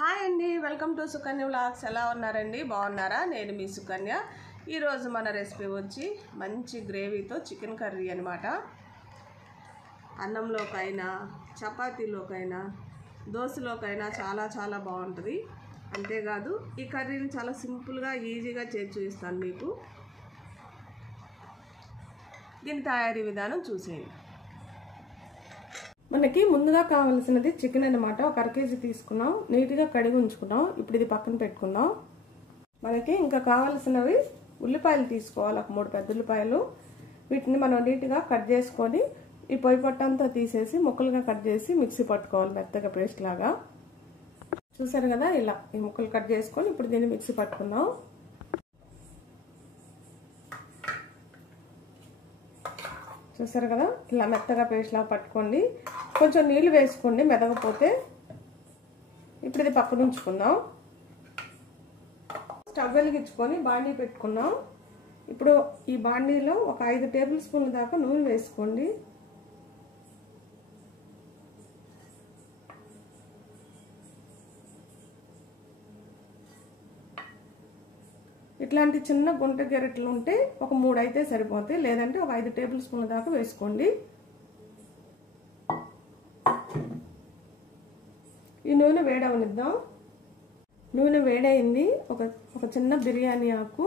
Hi అండి, welcome to Sukanya vlogs. ఎలా ఉన్నారండి? బాగున్నారా? నేను మీ సుకన్య. ఈరోజు మన రెసిపీ వచ్చి మంచి గ్రేవీతో చికెన్ కర్రీ అనమాట. అన్నంలోకైనా, చపాతీలోకైనా, దోశలోకైనా చాలా చాలా బాగుంటుంది. అంతేకాదు ఈ కర్రీని చాలా సింపుల్గా ఈజీగా చేసి చూపిస్తాను మీకు. దీని తయారీ విధానం చూసేయండి. మనకి ముందుగా కావాల్సినది చికెన్ అనమాట. ఒక అర కేజీ తీసుకున్నాం, నీట్గా కడిగి ఉంచుకున్నాం. ఇప్పుడు ఇది పక్కన పెట్టుకుందాం. మనకి ఇంకా కావాల్సినవి ఉల్లిపాయలు తీసుకోవాలి, ఒక 3 పెద్ద ఉల్లిపాయలు. వీటిని మనం నీట్గా కట్ చేసుకొని ఈ పొయ్యి పొట్టంతా తీసేసి ముక్కలుగా కట్ చేసి మిక్సీ పట్టుకోవాలి, మెత్తగా పేస్ట్ లాగా. చూసారు కదా, ఇలా ఈ ముక్కలు కట్ చేసుకొని ఇప్పుడు దీన్ని మిక్సీ పట్టుకుందాం. చూసారు కదా, ఇలా మెత్తగా పేస్ట్ లాగా పట్టుకోండి. కొంచెం నీళ్ళు వేసుకోండి మెదగపోతే. ఇప్పుడు ఇది పక్కన ఉంచుకుందాం. స్టవ్ వెలిగించుకొని బాండీ పెట్టుకున్నాం. ఇప్పుడు ఈ బాండీలో ఒక 5 టేబుల్ స్పూన్ల దాకా నూనె వేసుకోండి. ఇట్లాంటి చిన్న గుంట గెరట్లు ఉంటే ఒక 3 అయితే సరిపోతాయి, లేదంటే ఒక 5 టేబుల్ స్పూన్ల దాకా వేసుకోండి. ఈ నూనె వేడవనిద్దాం. నూనె వేడైంది. ఒక చిన్న బిర్యానీ ఆకు,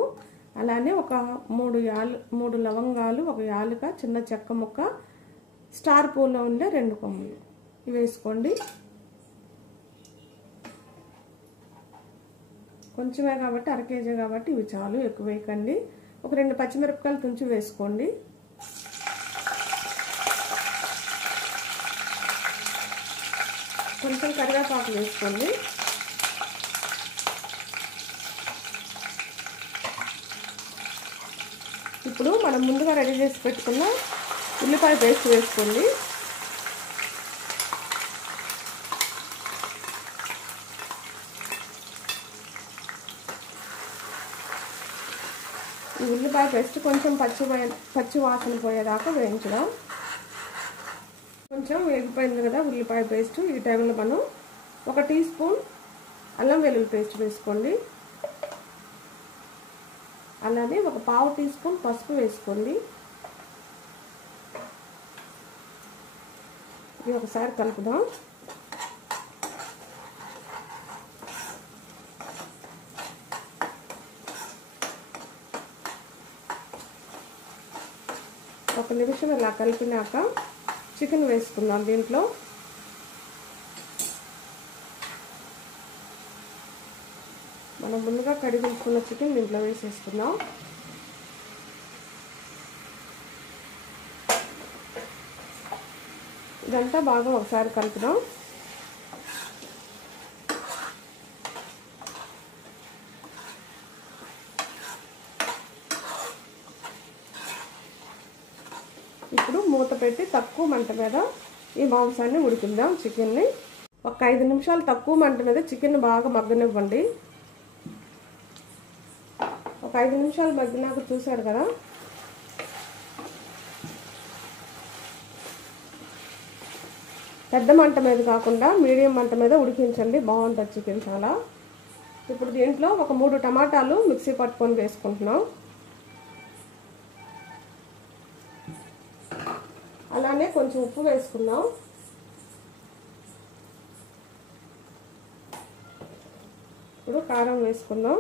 అలానే ఒక 3 లవంగాలు, ఒక యాలుక, చిన్న చెక్క ముక్క, స్టార్ పూలో ఉండే 2 కొమ్మలు ఇవి వేసుకోండి. కొంచెమే కాబట్టి, అర కేజీ కాబట్టి ఇవి చాలు, ఎక్కువ వేయకండి. ఒక 2 పచ్చిమిరపకాయలు తుంచి వేసుకోండి. కొంచెం కరివేపాకు వేసుకోండి. ఇప్పుడు మనం ముందుగా రెడీ చేసి పెట్టుకున్న ఉల్లిపాయ పేస్ట్ వేసుకోండి. ఈ ఉల్లిపాయ పేస్ట్ కొంచెం పచ్చి వాసన పోయేదాకా వేయించడం. కొంచెం వేగిపోయింది కదా ఉల్లిపాయ పేస్ట్. ఈ టైంలో మనం 1 టీ స్పూన్ అల్లం వెల్లుల్లి పేస్ట్ వేసుకోండి. అలానే ఒక 1/2 టీ స్పూన్ పసుపు వేసుకోండి. ఇది ఒకసారి కలుపుదాం. ఒక నిమిషం ఇలా కలిపినాక చికెన్ వేసుకుందాం. దీంట్లో మనం ముందుగా కడిగి ఉంచుకున్న చికెన్ దీంట్లో వేసేసుకుందాం. ఇదంతా బాగా ఒకసారి కలుపుదాం. ఇప్పుడు మూత పెట్టి తక్కువ మంట మీద ఈ మాంసాన్ని ఉడికిద్దాం. చికెన్ని ఒక 5 నిమిషాలు తక్కువ మంట మీద చికెన్ బాగా మగ్గనివ్వండి. ఒక 5 నిమిషాలు మగ్గినాక చూసారు కదా, పెద్ద మంట మీద కాకుండా మీడియం మంట మీద ఉడికించండి, బాగుంటుంది చికెన్ చాలా. ఇప్పుడు దీంట్లో ఒక 3 టమాటాలు మిక్సీ పట్టుకొని వేసుకుంటున్నాం. అలానే కొంచెం ఉప్పు వేసుకుందాం. ఇప్పుడు కారం వేసుకుందాం.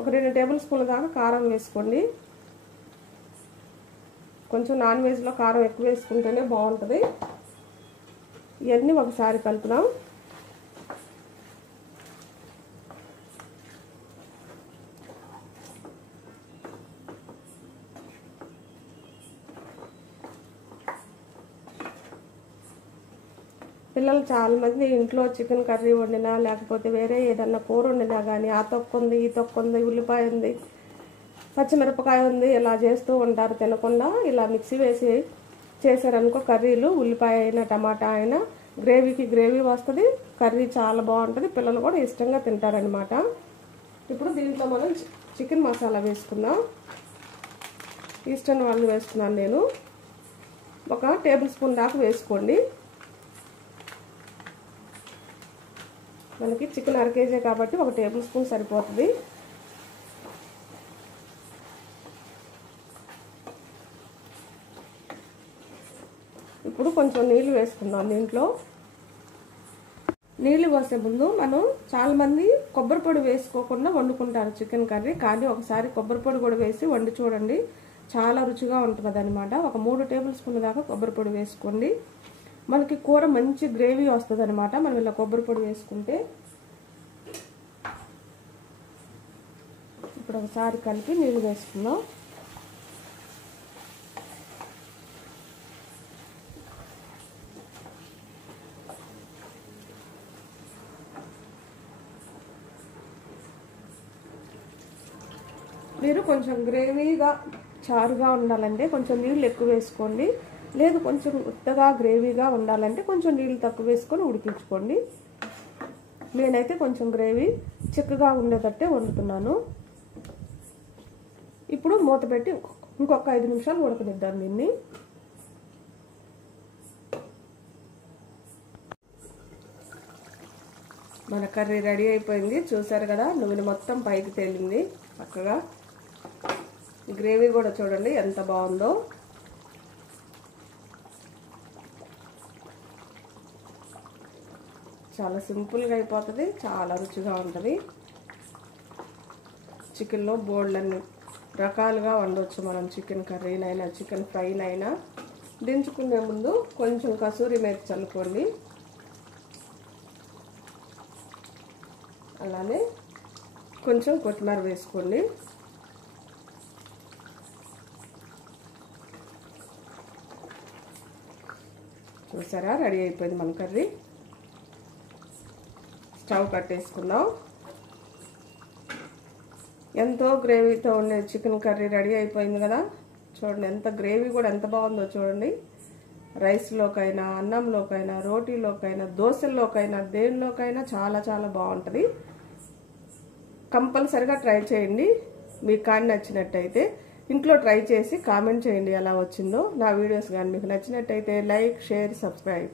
ఒక 2 టేబుల్ స్పూన్ల దాకా కారం వేసుకోండి. కొంచెం నాన్ వెజ్లో కారం ఎక్కువ వేసుకుంటేనే బాగుంటుంది. ఇవన్నీ ఒకసారి కలుపుదాం. పిల్లలు చాలామంది ఇంట్లో చికెన్ కర్రీ వండినా, లేకపోతే వేరే ఏదన్నా కూర వండినా కానీ ఆ తొక్కు ఉంది, ఈ తొక్కు ఉంది, ఉల్లిపాయ ఉంది, పచ్చిమిరపకాయ ఉంది, ఇలా చేస్తూ ఉంటారు. తినకుండా ఇలా మిక్సీ వేసి చేశారనుకో కర్రీలు, ఉల్లిపాయ అయినా టమాటా అయినా, గ్రేవీకి గ్రేవీ వస్తుంది, కర్రీ చాలా బాగుంటుంది, పిల్లలు కూడా ఇష్టంగా తింటారనమాట. ఇప్పుడు దీంట్లో మనం చికెన్ మసాలా వేసుకుందాం. ఈస్టర్న్ వాళ్ళు వేస్తున్నాను నేను. ఒక టేబుల్ స్పూన్ దాకా వేసుకోండి. మనకి చికెన్ 1/2 కేజీ కాబట్టి 1 టేబుల్ స్పూన్ సరిపోతుంది. ఇప్పుడు కొంచెం నీళ్ళు వేసుకుందాం. దీంట్లో నీళ్ళు పోసే ముందు మనం చాలామంది కొబ్బరి పొడి వేసుకోకుండా వండుకుంటారు చికెన్ కర్రీ. కానీ ఒకసారి కొబ్బరి పొడి కూడా వేసి వండి చూడండి, చాలా రుచిగా ఉంటుంది అనమాట. ఒక 3 టేబుల్ స్పూన్ల దాకా కొబ్బరి పొడి వేసుకోండి. మనకి కూర మంచి గ్రేవీ వస్తుంది అనమాట మనం ఇలా కొబ్బరి పొడి వేసుకుంటే. ఇప్పుడు ఒకసారి కలిపి నీళ్ళు వేసుకుందాం. మీరు కొంచెం గ్రేవీగా చారుగా ఉండాలంటే కొంచెం నీళ్ళు ఎక్కువ వేసుకోండి. లేదు కొంచెం ఉత్తగా గ్రేవీగా ఉండాలంటే కొంచెం నీళ్ళు తక్కువ వేసుకొని ఉడికించుకోండి. నేనైతే కొంచెం గ్రేవీ చిక్కగా ఉండేటట్టే వండుతున్నాను. ఇప్పుడు మూత పెట్టి ఇంకొక 5 నిమిషాలు ఉడకనిద్దాం దీన్ని. మన కర్రీ రెడీ అయిపోయింది. చూసారు కదా, నూనె మొత్తం పైకి తేలింది చక్కగా. గ్రేవీ కూడా చూడండి ఎంత బాగుందో. చాలా సింపుల్గా అయిపోతుంది, చాలా రుచిగా ఉంటుంది. చికెన్లో బోల్డన్ని రకాలుగా వండవచ్చు మనం. Chicken కర్రీనైనా chicken ఫ్రైనైనా. దించుకునే ముందు కొంచెం కసూరి మేతి చల్లుకోండి. అలానే కొంచెం కొత్తిమీర వేసుకోండి. చూసారా, రెడీ అయిపోయింది మన కర్రీ. స్టవ్ కట్టేసుకుందాం. ఎంతో గ్రేవీతో ఉండే చికెన్ కర్రీ రెడీ అయిపోయింది కదా. చూడండి ఎంత గ్రేవీ కూడా ఎంత బాగుందో చూడండి. రైస్లోకైనా, అన్నంలోకైనా, రోటీలోకైనా, దోశల్లోకైనా, దేనిలోకైనా చాలా చాలా బాగుంటుంది. కంపల్సరిగా ట్రై చేయండి. మీకు కానీ నచ్చినట్టయితే ఇంట్లో ట్రై చేసి కామెంట్ చేయండి ఎలా వచ్చిందో. నా వీడియోస్ కానీ మీకు నచ్చినట్టయితే లైక్, షేర్, సబ్స్క్రైబ్.